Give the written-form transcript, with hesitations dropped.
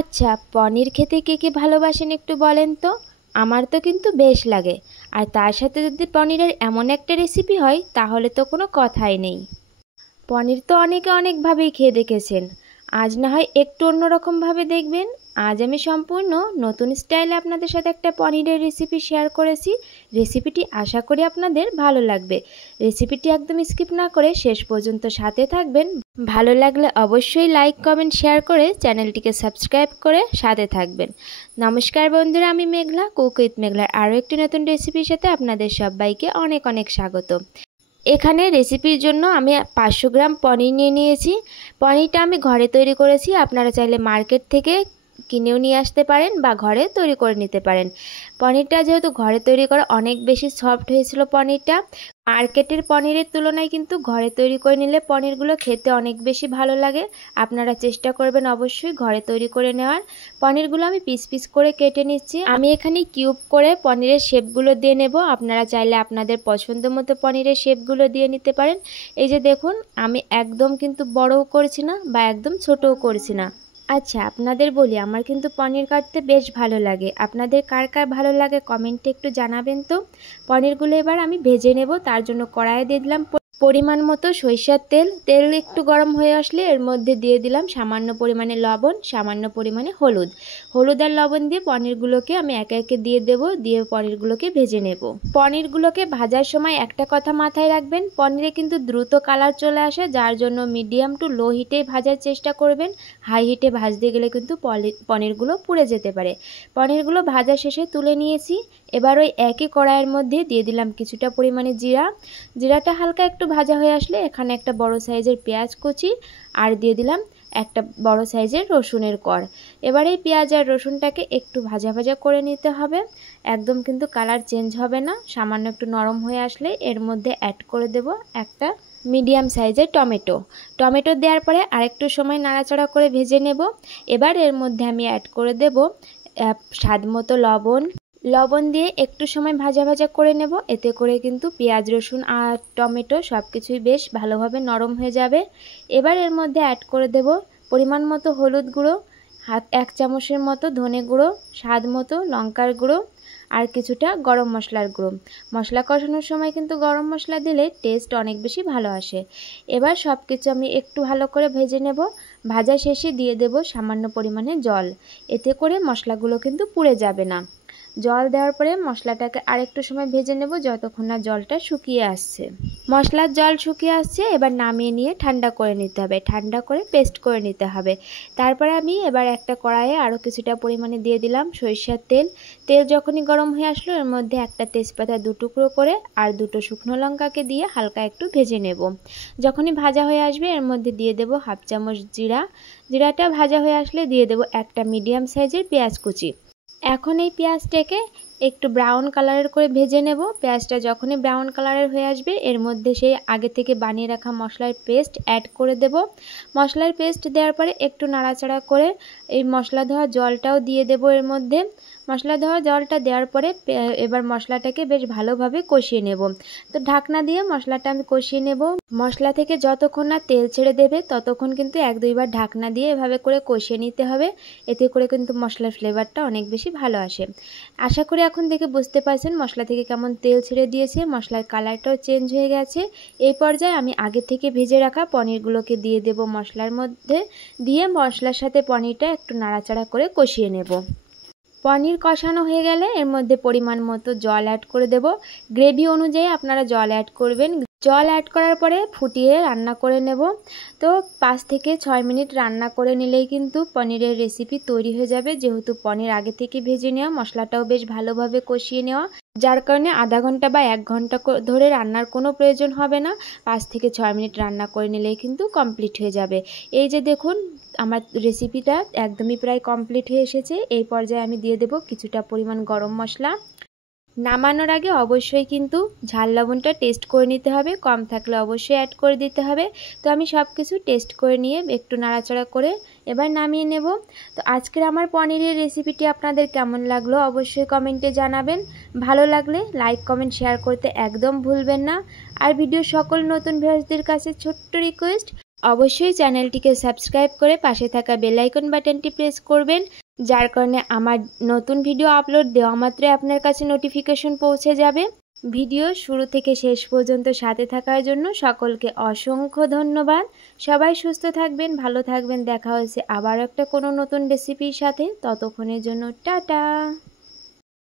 আচ্ছা, পনির খেতে কে কে ভালোবাসেন একটু বলেন তো। আমার তো কিন্তু বেশ লাগে। আর তার সাথে যদি পনিরের এমন একটা রেসিপি হয় তাহলে তো কোনো কথাই নেই। পনির তো অনেকে অনেকভাবেই খেয়ে দেখেছেন, আজ না হয় একটু অন্যরকমভাবে দেখবেন। আজ আমি সম্পূর্ণ নতুন স্টাইলে আপনাদের সাথে একটা পনিরের রেসিপি শেয়ার করেছি। রেসিপিটি আশা করি আপনাদের ভালো লাগবে। রেসিপিটি একদম স্কিপ না করে শেষ পর্যন্ত সাথে থাকবেন। ভালো লাগলে অবশ্যই লাইক কমেন্ট শেয়ার করে চ্যানেলটিকে সাবস্ক্রাইব করে সাথে থাকবেন। নমস্কার বন্ধুরা, আমি মেঘলা, কুক উইথ মেঘলার আরও একটি নতুন রেসিপির সাথে আপনাদের সবাইকে অনেক অনেক স্বাগত। এখানে রেসিপির জন্য আমি 500 গ্রাম পনির নিয়ে নিয়েছি। পনিরটা আমি ঘরে তৈরি করেছি, আপনারা চাইলে মার্কেট থেকে কিনেও নিয়ে আসতে পারেন বা ঘরে তৈরি করে নিতে পারেন। পনিরটা যেহেতু ঘরে তৈরি করা অনেক বেশি সফট হয়েছিল পনিরটা। মার্কেটের পনিরের তুলনায় কিন্তু ঘরে তৈরি করে নিলে পনিরগুলো খেতে অনেক বেশি ভালো লাগে। আপনারা চেষ্টা করবেন অবশ্যই ঘরে তৈরি করে নেওয়ার। পনিরগুলো আমি পিস পিস করে কেটে নিচ্ছি। আমি এখানে কিউব করে পনিরের শেপগুলো দিয়ে নেব। আপনারা চাইলে আপনাদের পছন্দ মতো পনিরের শেপগুলো দিয়ে নিতে পারেন। এই যে দেখুন, আমি একদম কিন্তু বড়ও করছি না বা একদম ছোটও করছি না। আচ্ছা, আপনাদের বলি, আমার কিন্তু পনির কাটতে বেশ ভালো লাগে। আপনাদের কার কার ভালো লাগে কমেন্টে একটু জানাবেন তো। পনিরগুলো এবার আমি ভেজে নেব। তার জন্য কড়াইয়ে দিয়ে দিলাম পরিমাণ মতো সরিষার তেল। তেল একটু গরম হয়ে আসলে এর মধ্যে দিয়ে দিলাম সামান্য পরিমাণে লবণ, সামান্য পরিমাণে হলুদ। হলুদ আর লবণ দিয়ে পনিরগুলোকে আমি একে একে দিয়ে দেব। দিয়ে পনিরগুলোকে ভেজে নেব। পনিরগুলোকে ভাজার সময় একটা কথা মাথায় রাখবেন, পনিরে কিন্তু দ্রুত কালার চলে আসে, যার জন্য মিডিয়াম টু লো হিটে ভাজার চেষ্টা করবেন। হাই হিটে ভাজতে গেলে কিন্তু পনিরগুলো পুড়ে যেতে পারে। পনিরগুলো ভাজা শেষে তুলে নিয়েছি। এবার ওই একই কড়াইয়ের মধ্যে দিয়ে দিলাম কিছুটা পরিমাণে জিরা। জিরাটা হালকা একটু ভাজা হয়ে আসলে এখানে একটা বড় সাইজের পেঁয়াজ কুচি আর দিয়ে দিলাম একটা বড় সাইজের রসুনের কোয়া। এবার এই পেঁয়াজ আর রসুনটাকে একটু ভাজা ভাজা করে নিতে হবে। একদম কিন্তু কালার চেঞ্জ হবে না। সামান্য একটু নরম হয়ে আসলে এর মধ্যে অ্যাড করে দেব একটা মিডিয়াম সাইজের টমেটো দেওয়ার পরে আরেকটু সময় নাড়াচাড়া করে ভেজে নেব। এবার এর মধ্যে আমি অ্যাড করে দেব স্বাদ মতো লবণ দিয়ে একটু সময় ভাজা ভাজা করে নেব। এতে করে কিন্তু পেঁয়াজ রসুন আর টমেটো সব কিছুই বেশ ভালোভাবে নরম হয়ে যাবে। এবার এর মধ্যে অ্যাড করে দেব পরিমাণ মতো হলুদ গুঁড়ো, 1 চামচের মতো ধনে গুঁড়ো, স্বাদ মতো লঙ্কার গুঁড়ো আর কিছুটা গরম মশলার গুঁড়ো। মশলা কষানোর সময় কিন্তু গরম মশলা দিলে টেস্ট অনেক বেশি ভালো আসে। এবার সব কিছু আমি একটু ভালো করে ভেজে নেব। ভাজা শেষে দিয়ে দেব সামান্য পরিমাণে জল। এতে করে মশলাগুলো কিন্তু পুড়ে যাবে না। জল দেওয়ার পরে মশলাটাকে আরেকটু সময় ভেজে নেব যতক্ষণ না জলটা শুকিয়ে আসছে। মশলার জল শুকিয়ে আসছে, এবার নামিয়ে নিয়ে ঠান্ডা করে নিতে হবে। ঠান্ডা করে পেস্ট করে নিতে হবে। তারপরে আমি এবার একটা কড়াইয়ে আরও কিছুটা পরিমাণে দিয়ে দিলাম সরিষার তেল। তেল যখনই গরম হয়ে আসলো এর মধ্যে একটা তেজপাতা 2 টুকরো করে আর 2টো শুকনো লঙ্কাকে দিয়ে হালকা একটু ভেজে নেব। যখনই ভাজা হয়ে আসবে এর মধ্যে দিয়ে দেব 1/2 চামচ জিরাটা ভাজা হয়ে আসলে দিয়ে দেব একটা মিডিয়াম সাইজের পেঁয়াজ কুচি। এখন এই পেঁয়াজটাকে একটু ব্রাউন কালারের করে ভেজে নেব। পেঁয়াজটা যখনই ব্রাউন কালারের হয়ে আসবে এর মধ্যে সেই আগে থেকে বানিয়ে রাখা মশলার পেস্ট অ্যাড করে দেব। মশলার পেস্ট দেওয়ার পরে একটু নাড়াচাড়া করে এই মশলা ধোয়া জলটাও দিয়ে দেব এর মধ্যে। মশলা ধোয়া জলটা দেওয়ার পরে এবার মশলাটাকে বেশ ভালোভাবে কষিয়ে নেব। তো ঢাকনা দিয়ে মশলাটা আমি কষিয়ে নেব। মশলা থেকে যতক্ষণ না তেল ছেড়ে দেবে ততক্ষণ কিন্তু 1-2 বার ঢাকনা দিয়ে এভাবে করে কষিয়ে নিতে হবে। এতে করে কিন্তু মশলার ফ্লেভারটা অনেক বেশি ভালো আসে। আশা করি এখন দেখে বুঝতে পারছেন মশলা থেকে কেমন তেল ছেড়ে দিয়েছে, মশলার কালারটাও চেঞ্জ হয়ে গেছে। এই পর্যায়ে আমি আগে থেকে ভেজে রাখা পনিরগুলোকে দিয়ে দেব মশলার মধ্যে। দিয়ে মশলার সাথে পনিরটা একটু নাড়াচাড়া করে কষিয়ে নেব। পনির কষানো হয়ে গেলে এর মধ্যে পরিমাণ মতো জল অ্যাড করে দেব। গ্রেভি অনুযায়ী আপনারা জল অ্যাড করবেন। জল অ্যাড করার পরে ফুটিয়ে রান্না করে নেব। তো 5 থেকে 6 মিনিট রান্না করে নিলেই কিন্তু পনিরের রেসিপি তৈরি হয়ে যাবে। যেহেতু পনির আগে থেকে ভেজে নেওয়া, মশলাটাও বেশ ভালোভাবে কষিয়ে নেওয়া, যার কারণে আধা ঘন্টা বা 1 ঘন্টা ধরে রান্নার কোনো প্রয়োজন হবে না। 5 থেকে 6 মিনিট রান্না করে নিলেই কিন্তু কমপ্লিট হয়ে যাবে। এই যে দেখুন, আমার রেসিপিটা একদমই প্রায় কমপ্লিট হয়ে এসেছে। এই পর্যায়ে আমি দিয়ে দেব কিছুটা পরিমাণ গরম মশলা। নামানোর আগে অবশ্যই কিন্তু ঝাল লবণটা টেস্ট করে নিতে হবে, কম থাকলে অবশ্যই অ্যাড করে দিতে হবে। তো আমি সব কিছু টেস্ট করে নিয়ে একটু নাড়াচাড়া করে এবার নামিয়ে নেব। তো আজকের আমার পনিরের রেসিপিটি আপনাদের কেমন লাগলো অবশ্যই কমেন্টে জানাবেন। ভালো লাগলে লাইক কমেন্ট শেয়ার করতে একদম ভুলবেন না। আর ভিডিও সকল নতুন ভিউয়ার্সদের কাছে ছোট্ট রিকোয়েস্ট, অবশ্যই চ্যানেলটিকে সাবস্ক্রাইব করে পাশে থাকা বেল আইকন বাটনটি প্রেস করবেন, যার কারণে আমার নতুন ভিডিও আপলোড দেওয়া মাত্রই আপনার কাছে নোটিফিকেশন পৌঁছে যাবে। ভিডিও শুরু থেকে শেষ পর্যন্ত সাথে থাকার জন্য সকলকে অসংখ্য ধন্যবাদ। সবাই সুস্থ থাকবেন, ভালো থাকবেন। দেখা হচ্ছে আবার একটা কোনো নতুন রেসিপির সাথে। ততক্ষণের জন্য টাটা।